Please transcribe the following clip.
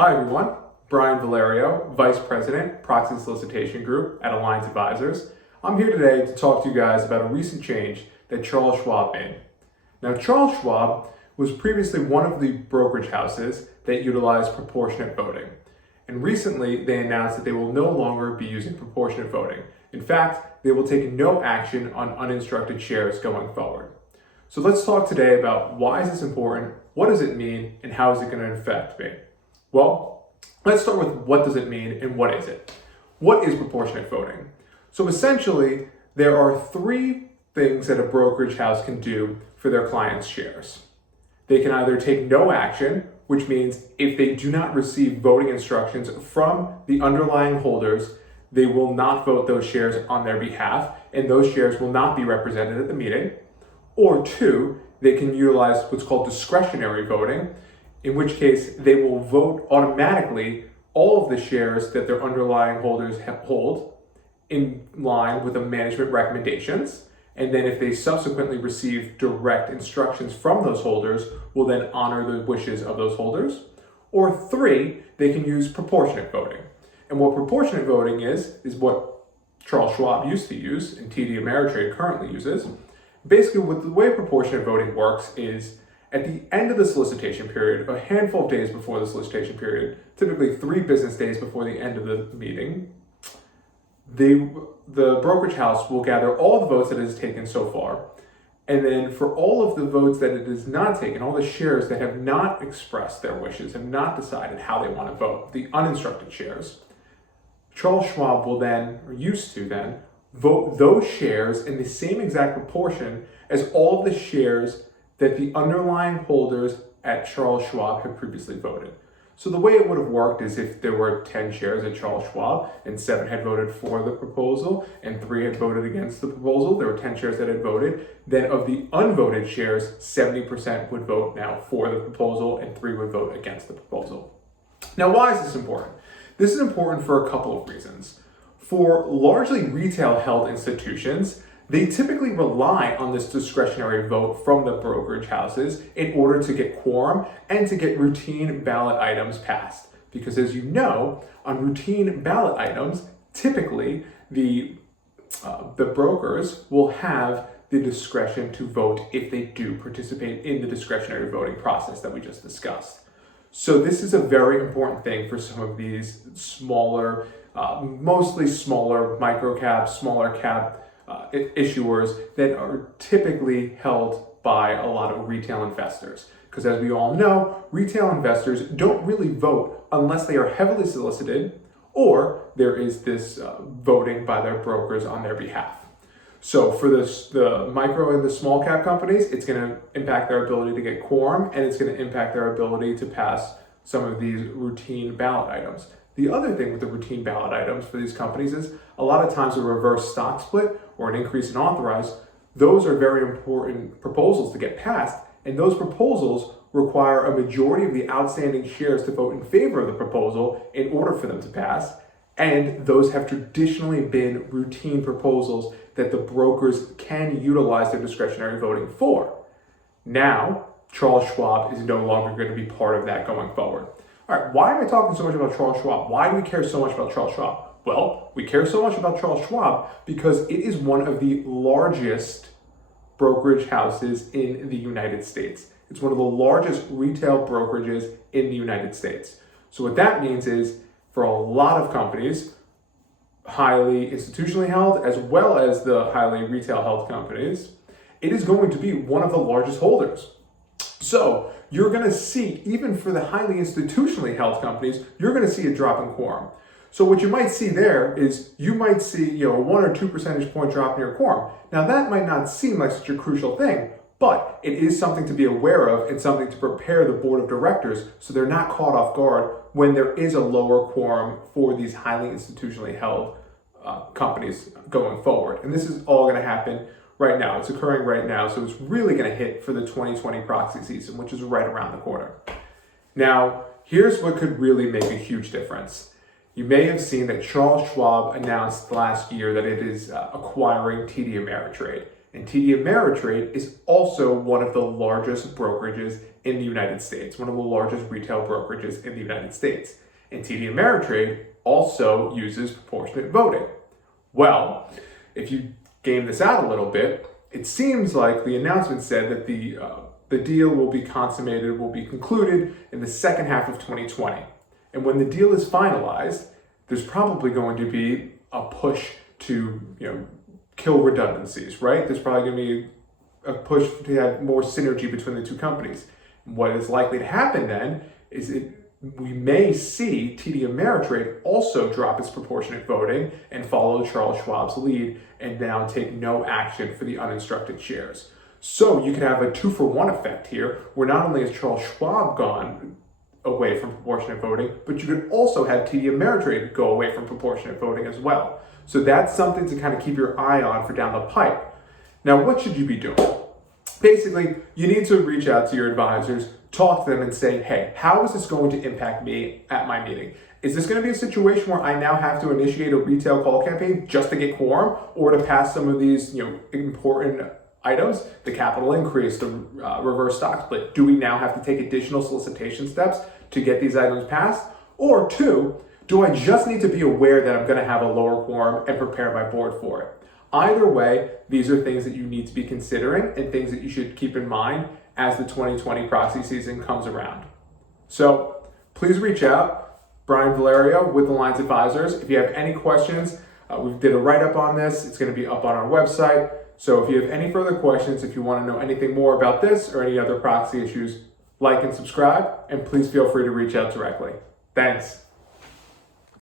Hi everyone, Brian Valerio, Vice President, Proxy Solicitation Group at Alliance Advisors. I'm here today to talk to you guys about a recent change that Charles Schwab made. Now, Charles Schwab was previously one of the brokerage houses that utilized proportionate voting. And recently, they announced that they will no longer be using proportionate voting. In fact, they will take no action on uninstructed shares going forward. So let's talk today about why is this important, what does it mean, and how is it going to affect me? Well, let's start with what does it mean and what is it? What is proportionate voting? So essentially, there are three things that a brokerage house can do for their clients' shares. They can either take no action, which means if they do not receive voting instructions from the underlying holders, they will not vote those shares on their behalf, and those shares will not be represented at the meeting. Or two, they can utilize what's called discretionary voting, in which case they will vote automatically all of the shares that their underlying holders hold in line with the management recommendations. And then if they subsequently receive direct instructions from those holders, will then honor the wishes of those holders. Or three, they can use proportionate voting. And what proportionate voting is what Charles Schwab used to use and TD Ameritrade currently uses. Basically, the way proportionate voting works is at the end of the solicitation period, a handful of days before the solicitation period, typically 3 business days before the end of the meeting, the brokerage house will gather all the votes that it has taken so far. And then for all of the votes that it has not taken, all the shares that have not expressed their wishes, have not decided how they want to vote, the uninstructed shares, Charles Schwab will then, or used to then, vote those shares in the same exact proportion as all of the shares that the underlying holders at Charles Schwab had previously voted. So the way it would have worked is if there were 10 shares at Charles Schwab and 7 had voted for the proposal and 3 had voted against the proposal, there were 10 shares that had voted, then of the unvoted shares, 70% would vote now for the proposal and 3 would vote against the proposal. Now, why is this important? This is important for a couple of reasons. For largely retail-held institutions, they typically rely on this discretionary vote from the brokerage houses in order to get quorum and to get routine ballot items passed. Because as you know, on routine ballot items, typically the brokers will have the discretion to vote if they do participate in the discretionary voting process that we just discussed. So this is a very important thing for some of these smaller, mostly smaller micro cap, smaller cap issuers that are typically held by a lot of retail investors. Because as we all know, retail investors don't really vote unless they are heavily solicited or there is this voting by their brokers on their behalf. So for the micro and the small cap companies, it's going to impact their ability to get quorum and it's going to impact their ability to pass some of these routine ballot items. The other thing with the routine ballot items for these companies is a lot of times a reverse stock split or an increase in authorized, those are very important proposals to get passed, and those proposals require a majority of the outstanding shares to vote in favor of the proposal in order for them to pass, and those have traditionally been routine proposals that the brokers can utilize their discretionary voting for. Now, Charles Schwab is no longer going to be part of that going forward. All right, why am I talking so much about Charles Schwab? Why do we care so much about Charles Schwab? Well, we care so much about Charles Schwab because it is one of the largest brokerage houses in the United States. It's one of the largest retail brokerages in the United States. So what that means is for a lot of companies, highly institutionally held as well as the highly retail held companies, it is going to be one of the largest holders. So you're going to see, even for the highly institutionally held companies, you're going to see a drop in quorum. So what you might see there is you might see, a 1 or 2 percentage point drop in your quorum. Now that might not seem like such a crucial thing, but it is something to be aware of and something to prepare the board of directors so they're not caught off guard when there is a lower quorum for these highly institutionally held companies going forward. And this is all going to happen right now. It's occurring right now, so it's really going to hit for the 2020 proxy season, which is right around the corner. Now, here's what could really make a huge difference. You may have seen that Charles Schwab announced last year that it is acquiring TD Ameritrade. And TD Ameritrade is also one of the largest brokerages in the United States, one of the largest retail brokerages in the United States. And TD Ameritrade also uses proportionate voting. Well, if you game this out a little bit, it seems like the announcement said that the deal will be consummated, will be concluded in the second half of 2020. And when the deal is finalized, there's probably going to be a push to, kill redundancies, right? There's probably going to be a push to have more synergy between the two companies. What is likely to happen then is we may see TD Ameritrade also drop its proportionate voting and follow Charles Schwab's lead and now take no action for the uninstructed shares. So you could have a 2-for-1 effect here, where not only has Charles Schwab gone away from proportionate voting, but you could also have TD Ameritrade go away from proportionate voting as well. So that's something to kind of keep your eye on for down the pipe. Now, what should you be doing? Basically, you need to reach out to your advisors, talk to them and say, hey, how is this going to impact me at my meeting? Is this going to be a situation where I now have to initiate a retail call campaign just to get quorum or to pass some of these, important items, the capital increase, the reverse stock split? Do we now have to take additional solicitation steps to get these items passed? Or 2, do I just need to be aware that I'm going to have a lower quorum and prepare my board for it? Either way, these are things that you need to be considering and things that you should keep in mind as the 2020 proxy season comes around. So please reach out. Brian Valerio with Alliance Advisors. If you have any questions, we did a write-up on this. It's going to be up on our website. So if you have any further questions, if you want to know anything more about this or any other proxy issues, like and subscribe, and please feel free to reach out directly. Thanks.